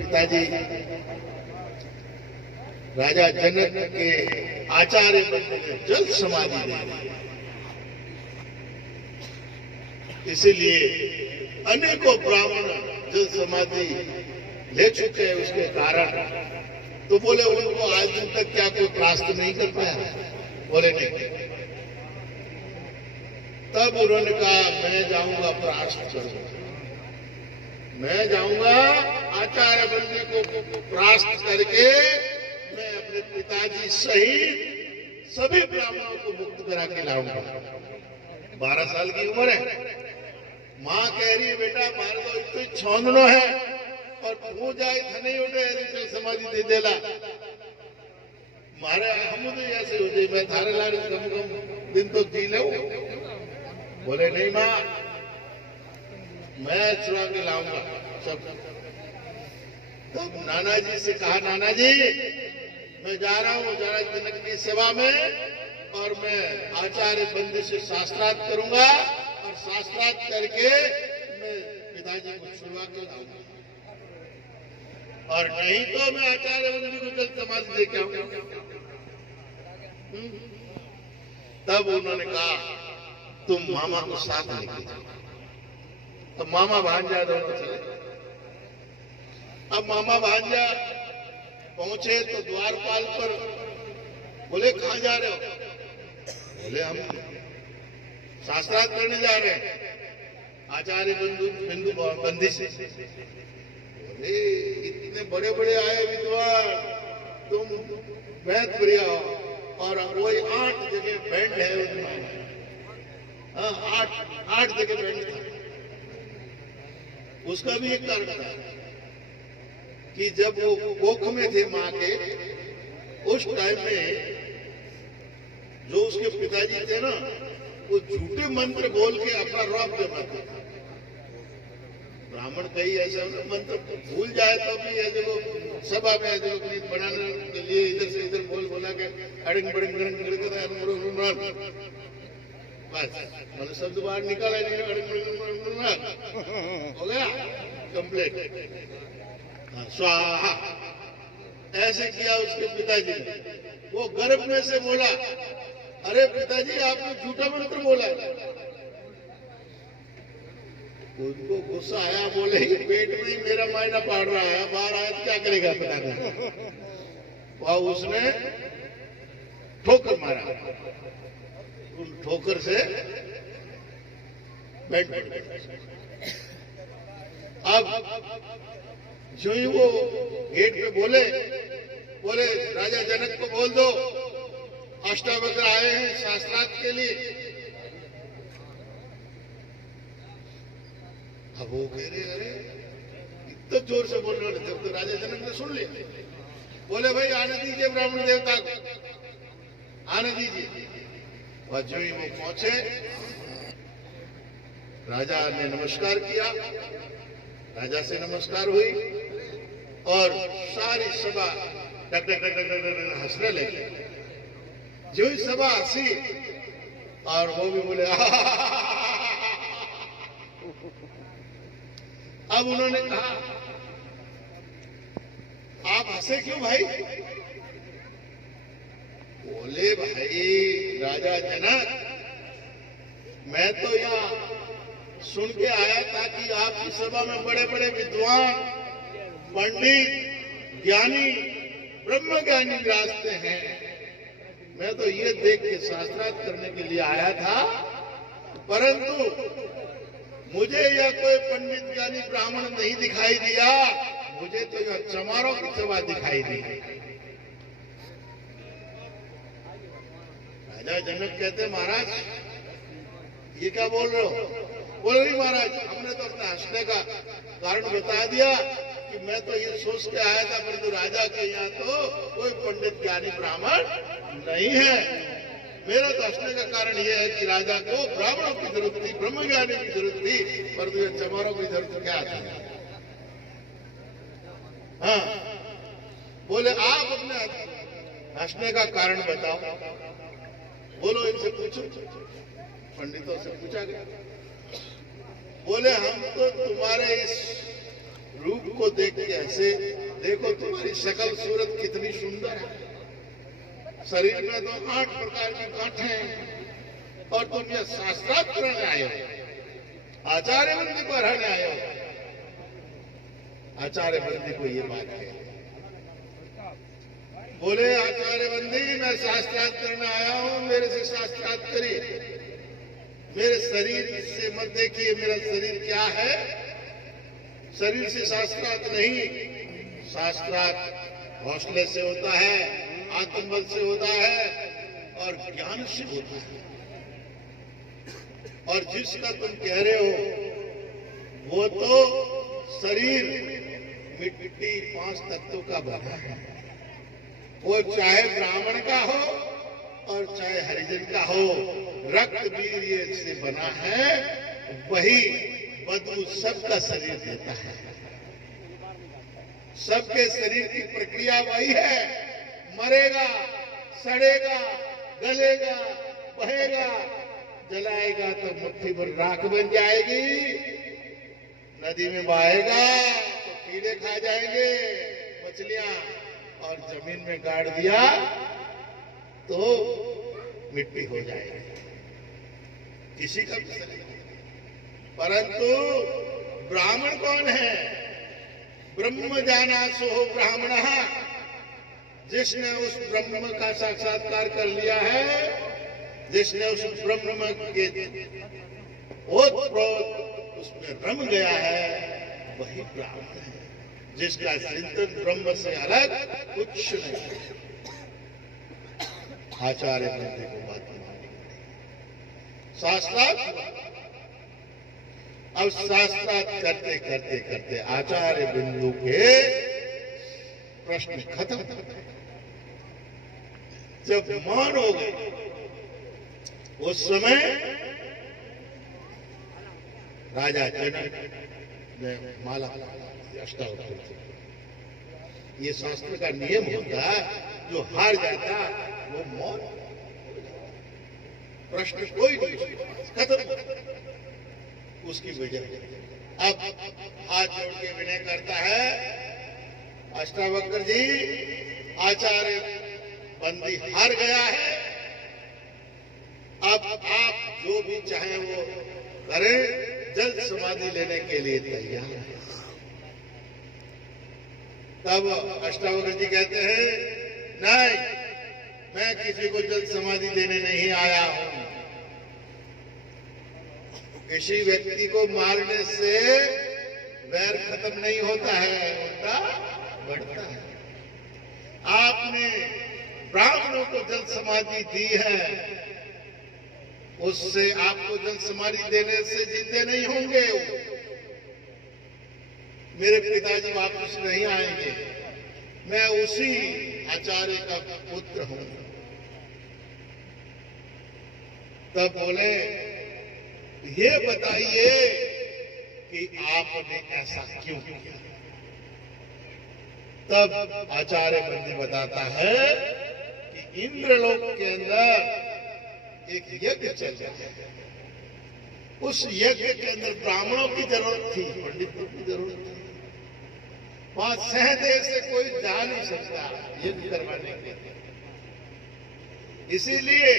पिताजी राजा जनक के आचार्य बनने में जल्द समाधि दे दी। इसीलिए अनेकों ब्राह्मण जल समाधि ले चुके हैं। उसके कारण तो बोले उनको आज दिन तक क्या कोई प्राश्त नहीं कर पाया? बोले नहीं। तब उन्होंने कहा मैं जाऊंगा प्राश्त करूंगा, मैं जाऊंगा आचार्य बनने को प्राश्त करके मैं अपने पिताजी सहित सभी ब्राह्मणों को मुक्त करा के लाऊंगा। 12 साल की उम्र है। माँ कह रही है बेटा मारे तो इतनी छोंदनो है और तू जाए थने उठे चल समाधि दे देला मारे हम तो ऐसे हो जाए मैं थारे लाल कम कम दिन तो जी ले। बोले नहीं माँ मैं चुरा के लाऊंगा सब। तब नाना जी से कहा नाना जी मैं जा रहा हूँ जरा जनक की सेवा में और मैं आचार्य बंदी से शास्त्रार्थ करूंगा और शास्त्रार्थ करके मैं पिताजी को छुड़वा के लाऊंगा और नहीं तो मैं आचार्य बंदी को जल समाधि दे के आऊंगा। तब उन्होंने कहा तुम मामा को साथ लेके जाओ। तो मामा भांजा दोनों चले। अब मामा भांजा पहुंचे तो द्वारपाल पर बोले कहां जा रहे हो? बोले हम शास्त्रार्थ करने जा रहे हैं आचार्य बिंदु बंदी से। बोले इतने बड़े बड़े आए विद्वान तुम वैद प्रिय हो और वही 8 जगह बैंड है उनमें। 8 जगह बैंड था। उसका भी एक कारण था कि जब वो कोख में थे माँ के उस टाइम में जो उसके पिताजी थे ना वो झूठे मंत्र बोल के अपना रौब जमाते थे। ब्राह्मण कई ऐसा मंत्र भूल जाए तो भी ऐसे वो सभा में ऐसे नींद बनाने के लिए इधर से इधर बोला के अड़ंग बड़ंग बस मैंने शब्द बाहर निकाला हो गया कंप्लीट स्वाहा। ऐसे किया उसके पिताजी ने। वो गर्भ में से बोला अरे पिताजी आपने झूठा मंत्र बोला। उनको गुस्सा आया। बोले ही पेट में ही मेरा मायना पाड़ रहा है बाहर आया तो क्या करेगा पता नहीं। वह उसने ठोकर मारा। उन ठोकर से बैठ गया। अब जो ही वो गेट पे बोले राजा जनक को बोल दो अष्टावक्र आए हैं शास्त्रार्थ के लिए। अब वो कह रहे अरे इतना जोर से बोल रहे थे तो राजा जनक ने सुन लिया। बोले भाई आने दीजिए ब्राह्मण देवता को आने दीजिए। और जो ही वो पहुंचे राजा ने नमस्कार किया। राजा से नमस्कार हुई और सारी सभा टक टक टक टक हंसने लगी। जो ही सभा हंसी और वो भी बोले अब उन्होंने कहा आप हंसे क्यों भाई? बोले भाई राजा जनक मैं तो यहाँ सुन के आया था कि आपकी सभा में बड़े बड़े विद्वान पंडित ज्ञानी ब्रह्म ज्ञानी विराजते हैं। मैं तो ये देख के शास्त्रार्थ करने के लिए आया था परंतु मुझे यह कोई पंडित ज्ञानी ब्राह्मण नहीं दिखाई दिया। मुझे तो यह चमारों की सभा दिखाई दी। राजा जनक कहते महाराज ये क्या बोल रहे हो? बोले नहीं महाराज हमने तो अपने हंसने का कारण बता दिया कि मैं तो ये सोच के आया था परंतु राजा के यहाँ तो कोई पंडित ज्ञानी ब्राह्मण नहीं है। मेरा तो हंसने का कारण यह है कि राजा को ब्राह्मणों की जरूरत थी ब्रह्म ज्ञानी की जरूरत थी परंतु ये चमारों की जरूरत क्या थी? हाँ बोले आप अपने हंसने का कारण बताओ। बोलो इनसे पूछो। पंडितों से पूछा गया। बोले हम तो तुम्हारे इस रूप को देख के ऐसे, देखो तुम्हारी शक्ल सूरत कितनी सुंदर है, शरीर में तो 8 प्रकार की गांठें हैं और तुम यह शास्त्रार्थ करने आए हो, आचार्य बंदी को हराने आए हो। आचार्य बंदी को ये बात है, बोले आचार्य बंदी मैं शास्त्रार्थ करने आया हूं, मेरे से शास्त्रार्थ करिए, मेरे शरीर से मत देखिए, मेरा शरीर क्या है, शरीर से शास्त्रार्थ नहीं, शास्त्रार्थ हौसले से होता है, आत्मबल से होता है और ज्ञान से होता है। और जिसका तुम कह रहे हो वो तो शरीर मिट्टी 5 तत्वों का बना है, वो चाहे ब्राह्मण का हो और चाहे हरिजन का हो, रक्त वीर्य से बना है, वही बदबू सबका शरीर देता है। सबके शरीर की प्रक्रिया वही है, मरेगा, सड़ेगा, गलेगा, बहेगा, जलाएगा तो मुट्ठी भर राख बन जाएगी, नदी में बहेगा तो कीड़े खा जाएंगे मछलियां, और जमीन में गाड़ दिया तो मिट्टी हो जाएगी, किसी का भी शरीर। परंतु ब्राह्मण कौन है? ब्रह्म जाना सो ब्राह्मण, जिसने उस ब्रह्म का साक्षात्कार कर लिया है, जिसने उस ब्रह्म के ओतप्रोत उसमें रम गया है, वही ब्राह्मण है, जिसका चिंतन ब्रह्म से अलग कुछ नहीं। आचार्य बंदी को बात मानी, शास्त्रार्थ। अब शास्त्रार्थ करते करते करते आचार्य बिंदु के प्रश्न खत्म। जब मौन हो गए उस समय राजा जनक ने माला अष्टावक्र, ये शास्त्र का नियम होता, जो हार जाता वो मौन, प्रश्न कोई नहीं, खत्म उसकी वजह। अब हाथ जोड़ के विनय करता है, अष्टावक्र जी आचार्य बंदी हार गया है, अब आप जो भी चाहें वो करें, जल समाधि लेने के लिए तैयार है। तब अष्टावक्र जी कहते हैं नहीं, मैं किसी को जल समाधि देने नहीं आया हूं, किसी व्यक्ति को मारने से वैर खत्म नहीं होता है, उल्टा बढ़ता है। आपने ब्राह्मणों को जल समाधि दी है, उससे आपको जल समाधि देने से जिंदे नहीं होंगे, मेरे पिताजी वापस नहीं आएंगे, मैं उसी आचार्य का पुत्र हूं। तब बोले ये बताइए कि आपने ऐसा क्यों किया। तब आचार्य बंदी बताता है कि इंद्रलोक के अंदर एक यज्ञ चल रहा है, उस यज्ञ के अंदर ब्राह्मणों की जरूरत थी, पंडितों की जरूरत थी, वहां सहदेव से कोई जा नहीं सकता यज्ञ करवाने के लिए, इसीलिए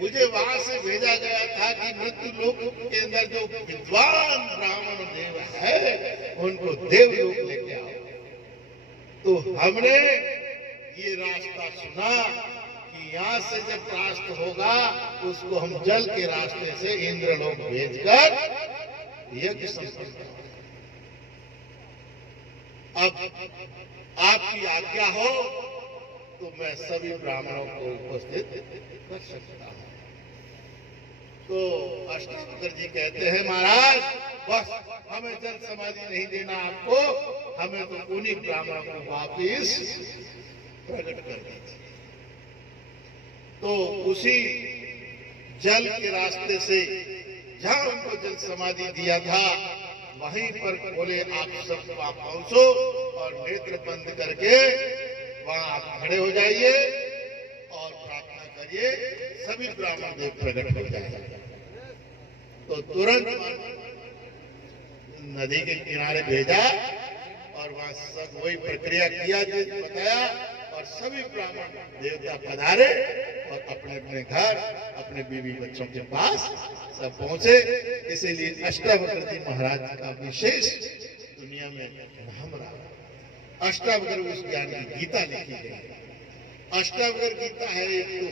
मुझे वहां से भेजा गया था कि मृत्यु लोक के अंदर जो विद्वान ब्राह्मण देव है उनको देवलोक लेके आओ। तो हमने ये रास्ता सुना कि यहाँ से जब रास्त होगा उसको हम जल के रास्ते से इंद्रलोक भेजकर यज्ञ संपन्न करें। अब आपकी आज्ञा हो तो मैं सभी ब्राह्मणों को उपस्थित कर सकता हूं। तो अष्टावक्र जी कहते हैं महाराज बस हमें जल समाधि नहीं देना आपको, हमें तो उन्हीं ब्राह्मणों को वापिस प्रकट कर दीजिए। तो उसी जल के रास्ते से जहां उनको जल समाधि दिया था वहीं पर बोले आप सब वहां पहुंचो और नेत्र बंद करके वहां आप खड़े हो जाइए और प्रार्थना करिए, सभी ब्राह्मण देव प्रकट हो जाएंगे। तो तुरंत नदी के किनारे भेजा और वहां सब वही प्रक्रिया किया बताया, और सभी ब्राह्मण देवता पधारे और अपने अपने घर अपने बीवी बच्चों के पास सब पहुंचे। इसीलिए अष्टावक्र जी महाराज का विशेष दुनिया में नाम रहा। अष्टावक्र उस ज्ञान की गीता लिखी गई। अष्टावक्र गीता है एक तो,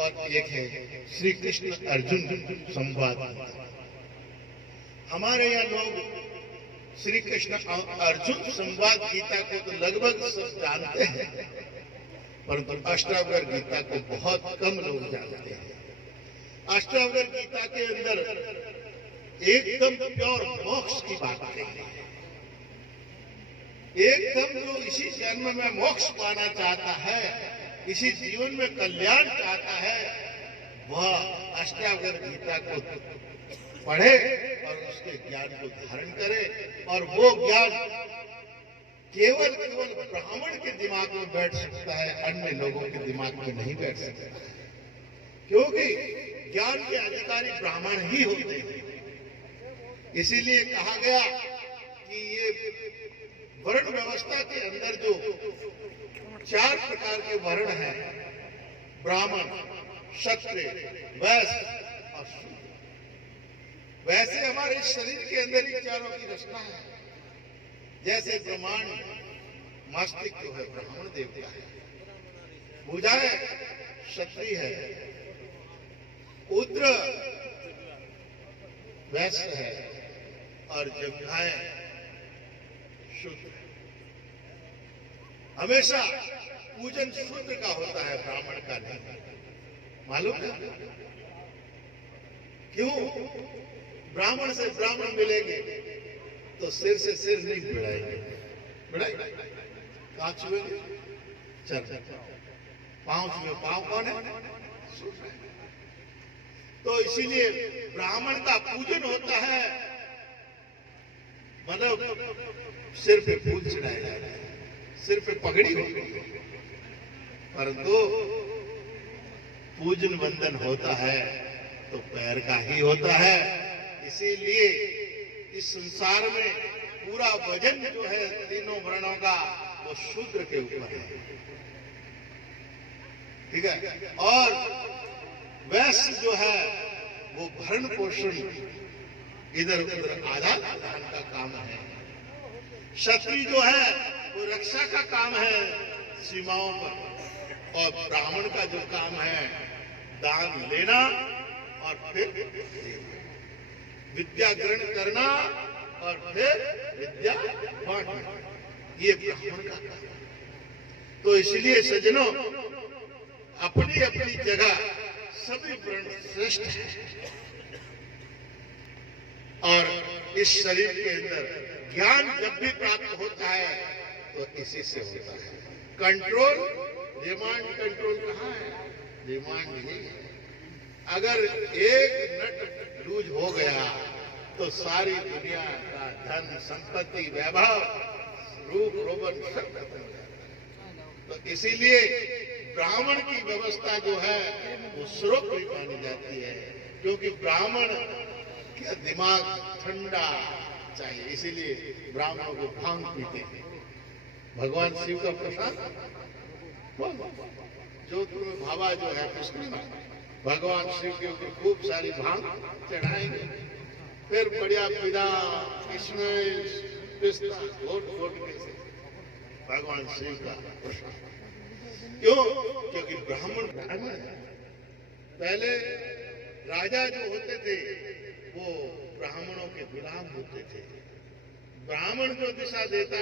और एक है श्री कृष्ण अर्जुन संवाद गीता। हमारे यहाँ लोग श्री कृष्ण अर्जुन संवाद गीता को तो लगभग सब जानते हैं, परंतु अष्टावक्र गीता को बहुत कम लोग जानते हैं। अष्टावक्र गीता के अंदर एकदम प्योर मोक्ष की बात है। एकदम जो इसी जन्म में मोक्ष पाना चाहता है, इसी जीवन में कल्याण चाहता है, वह अष्टावक्र गीता को पढ़े और उसके ज्ञान को धारण करे। और वो ज्ञान केवल ब्राह्मण के दिमाग में बैठ सकता है, अन्य लोगों के दिमाग में नहीं बैठ सकता, क्योंकि ज्ञान के अधिकारी ब्राह्मण ही होते हैं। इसीलिए कहा गया कि ये वर्ण व्यवस्था के अंदर जो 4 प्रकार के वर्ण हैं, ब्राह्मण, क्षत्रिय, वैश्य और शूद्र। वैसे हमारे शरीर के अंदर ही चारों की रचना है। जैसे ब्रह्मांड मस्तिष्क जो है ब्राह्मण देवता है, भुजाएं क्षत्रिय है, उद्र वैश्य है और जंघाएं शूद्र। हमेशा पूजन शूद्र का होता है, ब्राह्मण का नहीं। मालूम है क्यों? ब्राह्मण से ब्राह्मण मिलेंगे तो सिर से सिर नहीं भिड़ाएंगे, कहां छुएंगे? चल पांव छुए, पांव कौन है? तो इसीलिए ब्राह्मण का पूजन होता है, मतलब सिर पे फूल चढ़ाया जाता है, सिर पे पगड़ी होती है, परंतु पूजन वंदन होता है तो पैर का ही होता है। इसीलिए इस संसार में पूरा वजन जो है तीनों वर्णों का वो शूद्र के ऊपर है, ठीक है। और वैश्य जो है वो भरण पोषण इधर उधर आदान प्रदान का काम है। क्षत्रिय जो है वो रक्षा का काम है सीमाओं पर, और ब्राह्मण का जो काम है दान लेना और फिर विद्या ग्रहण करना और फिर विद्या बांटना, ये ब्राह्मण का काम है। तो इसलिए सज्जनों, अपनी अपनी जगह सभी वर्ण श्रेष्ठ हैं, और इस शरीर के अंदर ज्ञान जब भी प्राप्त होता है तो इसी से होता है। कंट्रोल, डिमांड कंट्रोल कहाँ है? डिमांड नहीं है। अगर एक नट लूज हो गया तो सारी दुनिया का धन संपत्ति वैभव रूप रोबन सब खत्म हो जाता है। तो इसीलिए ब्राह्मण की व्यवस्था जो है वो श्रोत भी मानी जाती है, क्योंकि ब्राह्मण का दिमाग ठंडा चाहिए। इसीलिए ब्राह्मणों को भांग पीते हैं। भगवान शिव का प्रसाद जोधपुर में भावा जो है पुष्कर में भगवान शिव के ऊपर खूब सारी भांग चढ़ाएंगे, फिर बढ़िया पिदा किशमिश पिस्ता घोट घोट के भगवान शिव का प्रसाद। क्यों? क्योंकि ब्राह्मण पहले राजा जो होते थे वो ब्राह्मणों के गुलाम होते थे। ब्राह्मण जो दिशा देता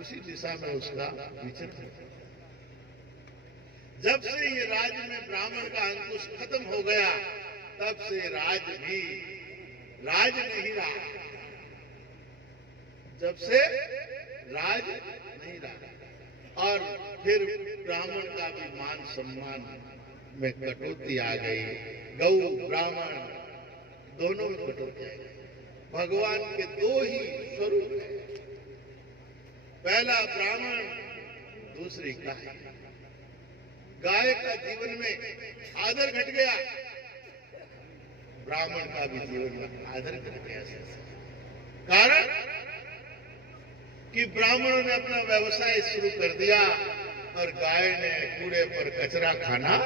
उसी दिशा में उसका विचरण। जब से ये राज्य में ब्राह्मण का अंकुश खत्म हो गया, तब से राज भी राज नहीं रहा। जब से राज नहीं रहा, और फिर ब्राह्मण का भी मान सम्मान में कटौती आ गई। गौ ब्राह्मण दोनों में कटौती आ गई। भगवान के दो ही स्वरूप हैं, पहला ब्राह्मण, दूसरी गाय। गाय का जीवन में आदर घट गया, ब्राह्मण का भी जीवन में आदर घट गया। कारण कि ब्राह्मणों ने अपना व्यवसाय शुरू कर दिया और गाय ने कूड़े पर कचरा खाना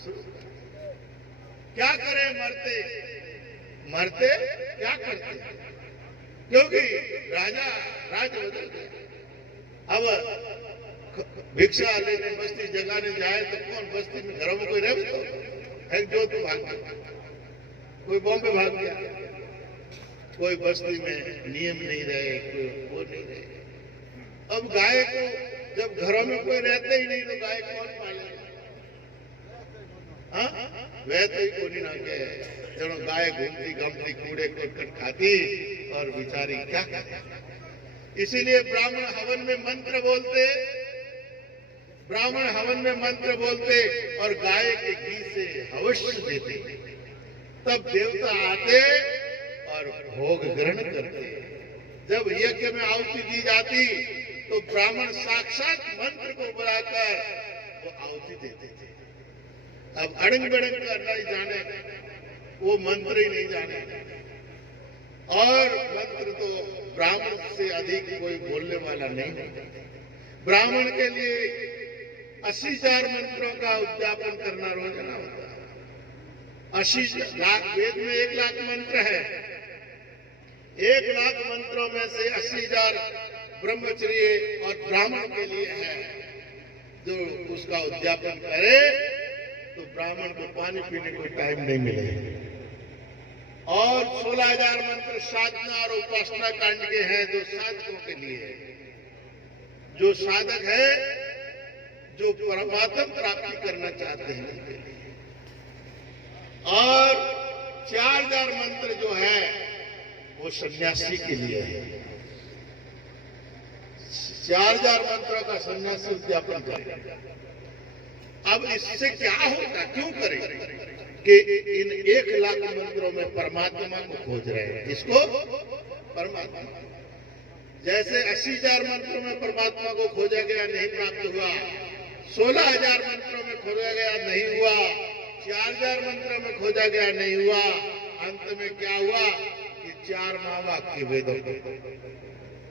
शुरू कर दिया। क्या करें, मरते मरते क्या करते, क्योंकि राज बदल गया। अब भिक्षा लेने बस्ती जगाने जाए तो कौन बस्ती में घरों में कोई रह तो है, जो तो भाग गया, कोई बॉम्बे भाग गया, कोई बस्ती में नियम नहीं रहे, कोई वो नहीं रहे। अब गाय को जब घरों में कोई रहते ही नहीं तो गाय कौन पालेगा? वह तो ही कोनी ना के जनो गाय घूमती घूमती कूड़े कटकट खाती और बेचारी क्या करे। इसीलिए ब्राह्मण हवन में मंत्र बोलते, ब्राह्मण हवन में मंत्र बोलते और गाय के घी से अवश्य देते, तब देवता आते और भोग ग्रहण करते। जब यज्ञ में आहुति दी जाती तो ब्राह्मण साक्षात मंत्र को बुलाकर वो आहुति देते थे। अब अड़ंग बड़ंग का नहीं जाने, वो मंत्र ही नहीं जाने, और मंत्र तो ब्राह्मण से अधिक कोई बोलने वाला नहीं होता। ब्राह्मण के लिए 80,000 मंत्रों का उद्यापन करना रोजाना होता है। 80 लाख, वेद में 1 लाख मंत्र है, 1 लाख मंत्रों में से 80,000 ब्रह्मचर्य और ब्राह्मण के लिए है। जो उसका उद्यापन करे तो ब्राह्मण को पानी पीने को टाइम नहीं मिलेगा। और 16,000 मंत्र साधना और उपासना कांड के हैं जो साधकों के लिए है, जो साधक है, जो परमात्मा प्राप्ति करना चाहते हैं। और 4,000 मंत्र जो है वो सन्यासी के लिए है। 4,000 मंत्रों का सन्यासी उद्यापन करे। अब इससे क्या होगा, क्यों करें कि इन 1 लाख मंत्रों में परमात्मा को खोज रहे हैं। इसको परमात्मा, जैसे 80,000 मंत्रों में परमात्मा को खोजा गया, नहीं प्राप्त हुआ, 16,000 मंत्रों में खोजा गया, नहीं हुआ, 4,000 मंत्रों में खोजा गया, नहीं हुआ, अंत में क्या हुआ कि 4 महावाक्य वेदों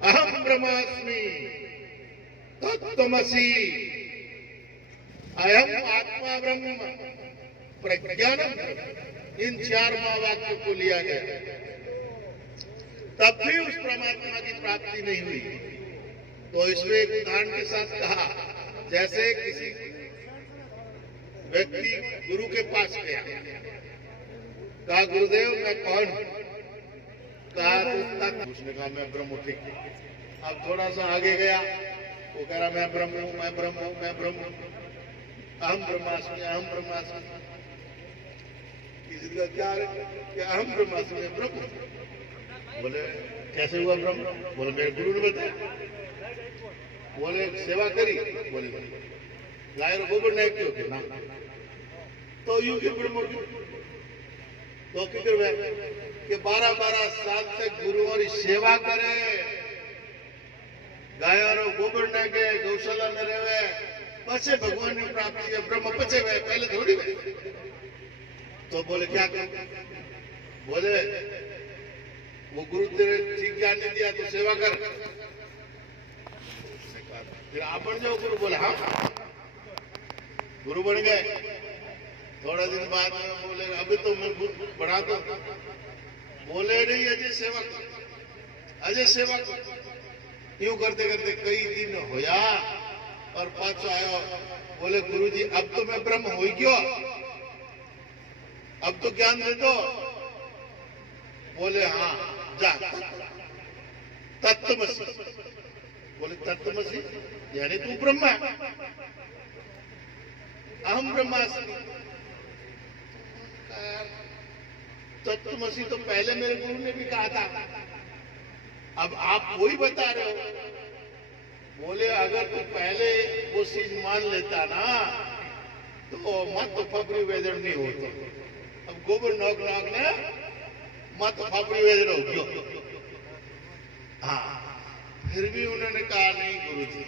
अहम ब्रह्मास्मि तत्त्वमसि अयम आत्मा ब्रह्म प्रज्ञानम, इन 4 महावाक्यों को लिया गया। तब भी उस परमात्मा की प्राप्ति नहीं हुई। तो इसमें एक उदाहरण के साथ कहा, जैसे किसी व्यक्ति गुरु के पास गया, कहा गुरुदेव मैं कौन हूं? कहा उसने कहा मैं ब्रह्म। ठीक, अब थोड़ा सा आगे गया, वो कह रहा मैं ब्रह्म हूं, मैं ब्रह्म हूं, मैं ब्रह्म हूं, अहम ब्रह्मास्मि, अहम ब्रह्मास्मि। किसी का क्या कि अहम ब्रह्मास्मि, ब्रह्म। बोले कैसे हुआ ब्रह्म? बोले मेरे गुरु ने बताया। बोले सेवा करी? बोले गाय गोबर नहीं क्यों के ना, तो यूं के ब्रह्म तो किधर कि 12-12 साल तक गुरुओं की सेवा करे, गायों गोबर न के गौशाला में रहे, पचे भगवान की प्राप्ति है, ब्रह्म पचे हुए, पहले थोड़ी हुए। तो बोले क्या कर? बोले वो गुरु तेरे ठीक ज्ञान नहीं दिया तो सेवा कर, फिर आप बन जाओ गुरु। बोले हाँ, गुरु बन गए। थोड़ा दिन बाद में बोले अभी तो मैं बढ़ा दो। बोले नहीं अजय सेवा कर, अजय सेवा कर। यूं करते करते कई दिन होया और पाछो आयो। बोले गुरुजी अब तो मैं ब्रह्म हो गयो, अब तो ज्ञान दे दो। बोले हाँ जा तत्त्वमसि। बोले तत्त्वमसि यानी तू ब्रह्म है, अहम ब्रह्मास्मि। तत्त्वमसि तो पहले मेरे गुरु ने भी कहा था, अब आप वही बता रहे हो। बोले अगर तू पहले वो चीज मान लेता ना तो मत फबरी वेदन नहीं होता। अब गोबर नौक नाक ने मत फबरी वेदन हो गयो। हाँ, फिर भी उन्होंने कहा नहीं गुरुजी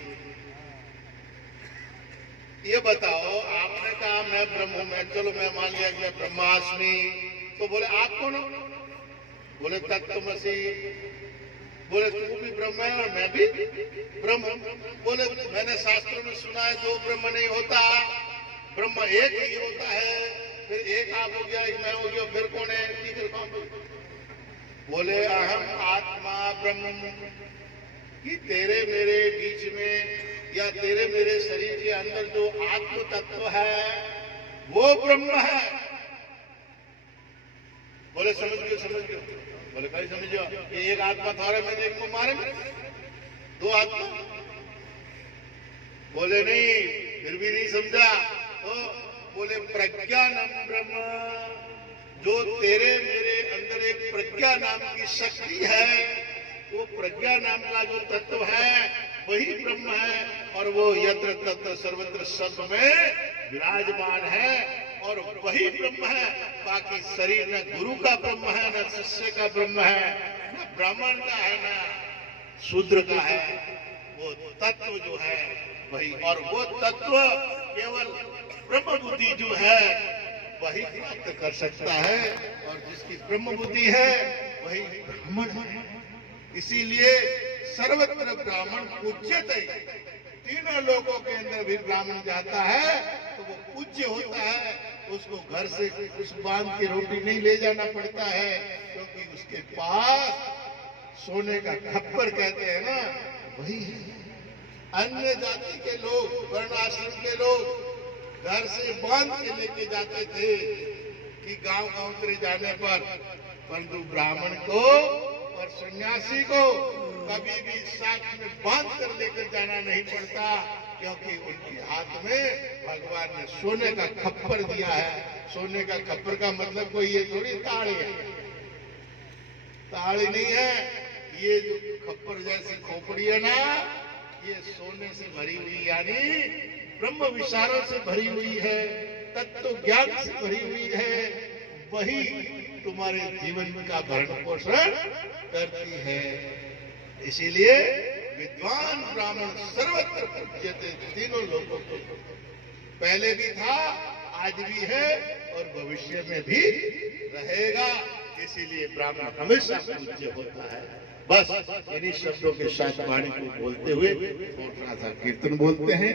ये बताओ, आपने कहा मैं ब्रह्म हूं, मैं चलो मैं मान लिया कि मैं ब्रह्मास्मि। तो बोले आप कौन हो? बोले तत्त्वमसि। बोले तू भी ब्रह्म है और मैं भी ब्रह्म। बोले मैंने शास्त्रों में सुना है दो ब्रह्म नहीं होता, ब्रह्म एक ही होता है। फिर एक आप हो गया, एक मैं हो गया, फिर कौन है, तीसरे कौन? बोले अहम आत्मा ब्रह्म, कि तेरे मेरे बीच में या तेरे मेरे शरीर के अंदर जो आत्म तत्व है वो ब्रह्म है। बोले समझ गए, समझ गए? बोले कहीं समझो, ये एक आत्मा था और मैंने एक को मारे में दो आत्मा। बोले नहीं, फिर भी नहीं समझा। तो बोले प्रज्ञानम ब्रह्म, जो तेरे मेरे अंदर एक प्रज्ञा नाम की शक्ति है, वो प्रज्ञा नाम का जो तत्व है वही ब्रह्म है। और वो यत्र तत्र सर्वत्र सब में विराजमान है और वही ब्रह्म है। बाकी शरीर न गुरु का ब्रह्म है, न शिष्य का ब्रह्म है, न ब्राह्मण का है, न शूद्र का है। वो तत्व जो है वही, और वो तत्व केवल ब्रह्म बुद्धि जो है वही प्राप्त कर सकता है। और जिसकी ब्रह्म बुद्धि है वही ब्राह्मण है। इसीलिए सर्वत्र ब्राह्मण पूज्यते, तीनों लोगों के अंदर भी ब्राह्मण जाता है तो वो पूज्य होता है। उसको घर से कुछ बांध के रोटी नहीं ले जाना पड़ता है, क्योंकि उसके पास सोने का खप्पर कहते हैं ना, वही है। अन्य जाति के लोग, वर्णाश्रम के लोग घर से बांध के लेके जाते थे कि गांव गांव जाने पर, परंतु ब्राह्मण को और सन्यासी को कभी भी साथ में बांध कर लेकर जाना नहीं पड़ता, क्योंकि उनके हाथ में भगवान ने सोने का खप्पर दिया है। सोने का खप्पर का मतलब कोई ये थोड़ी ताड़ी है, ताड़ी नहीं है। ये जो खप्पर जैसी खोपड़ी है ना, ये सोने से भरी हुई, यानी ब्रह्म विचारों से भरी हुई है, तत्व ज्ञान से भरी हुई है। वही तुम्हारे जीवन का भरण पोषण करती है। इसीलिए विद्वान ब्राह्मण सर्वत्र पूज्यते, तीनों लोगों को पहले भी था, आज भी है और भविष्य में भी रहेगा। इसीलिए ब्राह्मण हमेशा पूज्य होता है। बस इन्हीं शब्दों के साथ वाणी को बोलते हुए थोड़ा सा कीर्तन बोलते हैं।